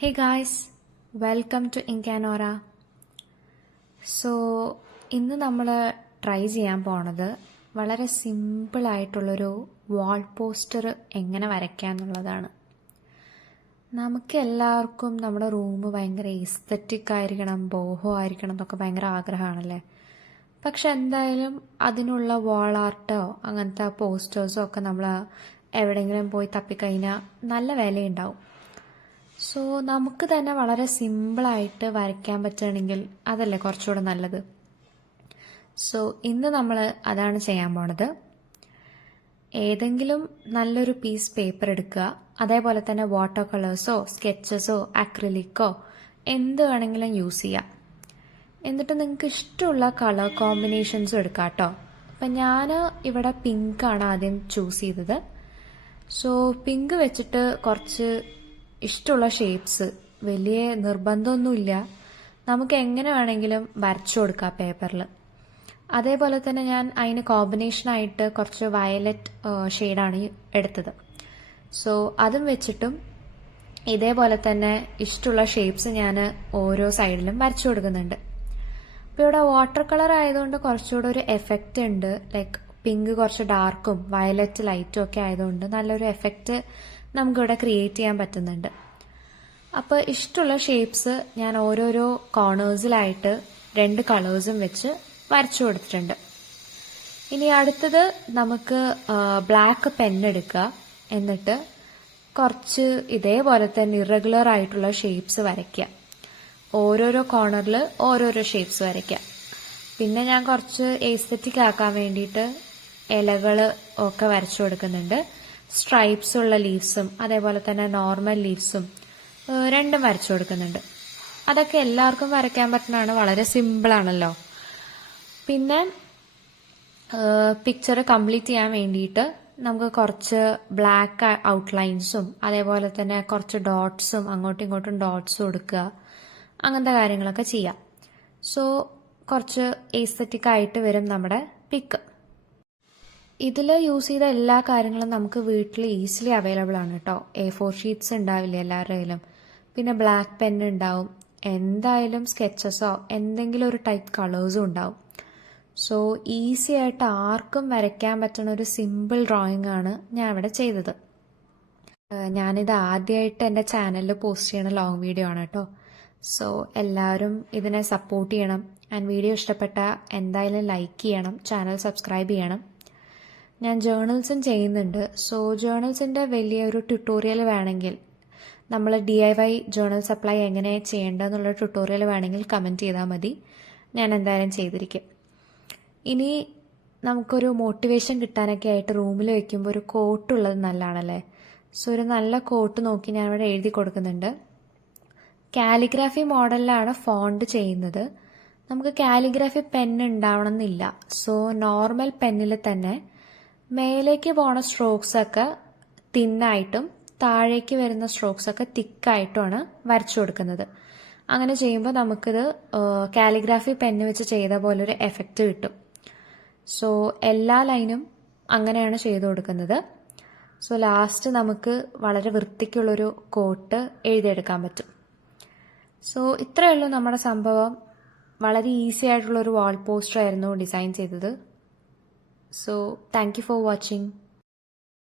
Hey guys, welcome to Incanora. So ഇന്ന് നമ്മൾ try ചെയ്യാൻ പോണത് വളരെ സിമ്പിളായിട്ടുള്ളൊരു വാൾ പോസ്റ്റർ എങ്ങനെ വരയ്ക്കാം എന്നുള്ളതാണ്. നമുക്ക് എല്ലാവർക്കും നമ്മുടെ റൂം ഭയങ്കര എസ്തറ്റിക് ആയിരിക്കണം, ബോഹോ ആയിരിക്കണം എന്നൊക്കെ ഭയങ്കര ആഗ്രഹമാണല്ലേ. പക്ഷെ എന്തായാലും അതിനുള്ള വാൾ ആർട്ടോ അങ്ങനത്തെ പോസ്റ്റേഴ്സോ ഒക്കെ നമ്മൾ എവിടെയെങ്കിലും പോയി തപ്പിക്കഴിഞ്ഞാൽ നല്ല വിലയുണ്ടാവും. സോ നമുക്ക് തന്നെ വളരെ സിമ്പിളായിട്ട് വരയ്ക്കാൻ പറ്റുകയാണെങ്കിൽ അതല്ലേ കുറച്ചുകൂടെ നല്ലത്. സോ ഇന്ന് നമ്മൾ അതാണ് ചെയ്യാൻ പോണത്. ഏതെങ്കിലും നല്ലൊരു പീസ് പേപ്പർ എടുക്കുക, അതേപോലെ തന്നെ വാട്ടർ കളേഴ്സോ സ്കെച്ചസോ അക്രിലിക്കോ എന്ത് വേണമെങ്കിലും യൂസ് ചെയ്യാം. എന്നിട്ട് നിങ്ങൾക്ക് ഇഷ്ടമുള്ള കളർ കോമ്പിനേഷൻസും എടുക്കാം കേട്ടോ. അപ്പം ഞാൻ ഇവിടെ പിങ്കാണ് ആദ്യം ചൂസ് ചെയ്തത്. സോ പിങ്ക് വെച്ചിട്ട് കുറച്ച് ഇഷ്ടമുള്ള ഷേപ്സ്, വലിയ നിർബന്ധമൊന്നുമില്ല, നമുക്ക് എങ്ങനെ വേണമെങ്കിലും വരച്ചു കൊടുക്കാം പേപ്പറിൽ. അതേപോലെ തന്നെ ഞാൻ അതിന് കോമ്പിനേഷനായിട്ട് കുറച്ച് വയലറ്റ് ഷെയ്ഡാണ് എടുത്തത്. സോ അതും വെച്ചിട്ടും ഇതേപോലെ തന്നെ ഇഷ്ടമുള്ള ഷേപ്സ് ഞാൻ ഓരോ സൈഡിലും വരച്ചു കൊടുക്കുന്നുണ്ട്. അപ്പോൾ ഇവിടെ വാട്ടർ കളർ ആയതുകൊണ്ട് കുറച്ചുകൂടെ ഒരു എഫക്റ്റ് ഉണ്ട്. ലൈക്ക് പിങ്ക് കുറച്ച് ഡാർക്കും വയലറ്റ് ലൈറ്റും ഒക്കെ ആയതുകൊണ്ട് നല്ലൊരു എഫക്റ്റ് നമുക്കിവിടെ ക്രിയേറ്റ് ചെയ്യാൻ പറ്റുന്നുണ്ട്. അപ്പോൾ ഇഷ്ടമുള്ള ഷേപ്സ് ഞാൻ ഓരോരോ കോർണേഴ്സിലായിട്ട് 2 കളേഴ്സും വെച്ച് വരച്ചു കൊടുത്തിട്ടുണ്ട്. ഇനി അടുത്തത് നമുക്ക് ബ്ലാക്ക് പെന്നെടുക്കുക, എന്നിട്ട് കുറച്ച് ഇതേപോലെ തന്നെ ഇറഗുലർ ആയിട്ടുള്ള ഷേപ്സ് വരയ്ക്കുക. ഓരോരോ കോർണറിൽ ഓരോരോ ഷേപ്സ് വരയ്ക്കുക. പിന്നെ ഞാൻ കുറച്ച് എസ്തെറ്റിക് ആക്കാൻ വേണ്ടിയിട്ട് ഇലകൾ ഒക്കെ വരച്ചു കൊടുക്കുന്നുണ്ട്. സ്ട്രൈപ്സ് ഉള്ള ലീവ്സും അതേപോലെ തന്നെ നോർമൽ ലീവ്സും രണ്ടും വരച്ചു കൊടുക്കുന്നുണ്ട്. അതൊക്കെ എല്ലാവർക്കും വരയ്ക്കാൻ പറ്റുന്നതാണ്, വളരെ സിമ്പിളാണല്ലോ. പിന്നെ പിക്ചർ കംപ്ലീറ്റ് ചെയ്യാൻ വേണ്ടിയിട്ട് നമുക്ക് കുറച്ച് ബ്ലാക്ക് ഔട്ട്ലൈൻസും അതേപോലെ തന്നെ കുറച്ച് ഡോട്ട്സും അങ്ങോട്ടും ഇങ്ങോട്ടും ഡോട്ട്സും കൊടുക്കുക, അങ്ങനത്തെ കാര്യങ്ങളൊക്കെ ചെയ്യാം. സോ കുറച്ച് എസ്തെറ്റിക് ആയിട്ട് വരും നമ്മുടെ പിക്ക്. ഇതിൽ യൂസ് ചെയ്ത എല്ലാ കാര്യങ്ങളും നമുക്ക് വീട്ടിൽ ഈസിലി അവൈലബിൾ ആണ് കേട്ടോ. A4 ഷീറ്റ്സ് ഉണ്ടാവില്ല എല്ലാവരുടെ കയ്യിലും, പിന്നെ ബ്ലാക്ക് പെൻ ഉണ്ടാവും, എന്തായാലും സ്കെച്ചസോ എന്തെങ്കിലും ഒരു ടൈപ്പ് കളേഴ്സും ഉണ്ടാവും. സോ ഈസി ആയിട്ട് ആർക്കും വരയ്ക്കാൻ പറ്റുന്ന ഒരു സിമ്പിൾ ഡ്രോയിങ് ആണ് ഞാൻ ഇവിടെ ചെയ്തത്. ഞാനിത് ആദ്യമായിട്ട് എൻ്റെ ചാനലിൽ പോസ്റ്റ് ചെയ്യണ ലോങ് വീഡിയോ ആണ് കേട്ടോ. സോ എല്ലാവരും ഇതിനെ സപ്പോർട്ട് ചെയ്യണം. ആൻഡ് വീഡിയോ ഇഷ്ടപ്പെട്ടാൽ എന്തായാലും ലൈക്ക് ചെയ്യണം, ചാനൽ സബ്സ്ക്രൈബ് ചെയ്യണം. ഞാൻ ജേർണൽസും ചെയ്യുന്നുണ്ട്. സോ ജേർണൽസിൻ്റെ വലിയൊരു ട്യൂട്ടോറിയൽ വേണമെങ്കിൽ, നമ്മൾ DIY ജേർണൽ സപ്ലൈ എങ്ങനെ ചെയ്യേണ്ടതെന്നുള്ള ട്യൂട്ടോറിയൽ വേണമെങ്കിൽ കമൻറ്റ് ചെയ്താൽ മതി, ഞാൻ എന്തായാലും ചെയ്തിരിക്കും. ഇനി നമുക്കൊരു മോട്ടിവേഷൻ കിട്ടാനൊക്കെ ആയിട്ട് റൂമിൽ വയ്ക്കുമ്പോൾ ഒരു കോട്ടുള്ളത് നല്ലതാണല്ലേ. സോ ഒരു നല്ല കോട്ട് നോക്കി ഞാൻ ഇവിടെ എഴുതി കൊടുക്കുന്നുണ്ട്. കാലിഗ്രാഫി മോഡലിലാണ് ഫോണ്ട് ചെയ്യുന്നത്. നമുക്ക് കാലിഗ്രാഫി പെൻ ഉണ്ടാവണം എന്നില്ല. സോ നോർമൽ പെന്നിൽ തന്നെ മേലേക്ക് പോണ സ്ട്രോക്സ് ഒക്കെ തിന്നായിട്ടും താഴേക്ക് വരുന്ന സ്ട്രോക്സ് ഒക്കെ തിക്കായിട്ടുമാണ് വരച്ചു കൊടുക്കുന്നത്. അങ്ങനെ ചെയ്യുമ്പോൾ നമുക്കിത് കാലിഗ്രാഫി പെന്ന് വെച്ച് ചെയ്ത പോലൊരു എഫക്റ്റ് കിട്ടും. സോ എല്ലാ ലൈനും അങ്ങനെയാണ് ചെയ്തു കൊടുക്കുന്നത്. സോ ലാസ്റ്റ് നമുക്ക് വളരെ വൃത്തിക്കുള്ളൊരു കോട്ട് എഴുതിയെടുക്കാൻ പറ്റും. സോ ഇത്രയേ ഉള്ളൂ നമ്മുടെ സംഭവം. വളരെ ഈസി ആയിട്ടുള്ളൊരു വാൾ പോസ്റ്റർ ആയിരുന്നു ഡിസൈൻ ചെയ്തത്. So thank you for watching.